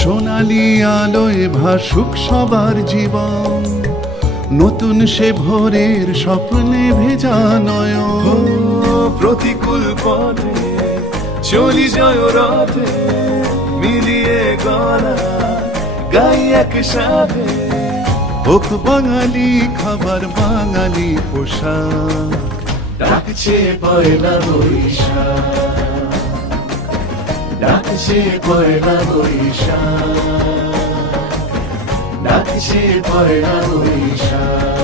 সোনালি আলোয় ভাসুক সবার জীবন, নতুন সে ভোরের স্বপ্নে ভেজা নয়ন। প্রতিকূল পথে চলি জয় রথে, মিলিয়ে গলা গাই একসাথে। হোক বাঙালি খাবার, বাঙালি পোশাক, ডাকছে পয়লা বৈশাখ, ডাকছে পয়লা বৈশাখ, ডাকছে পয়লা বৈশাখ।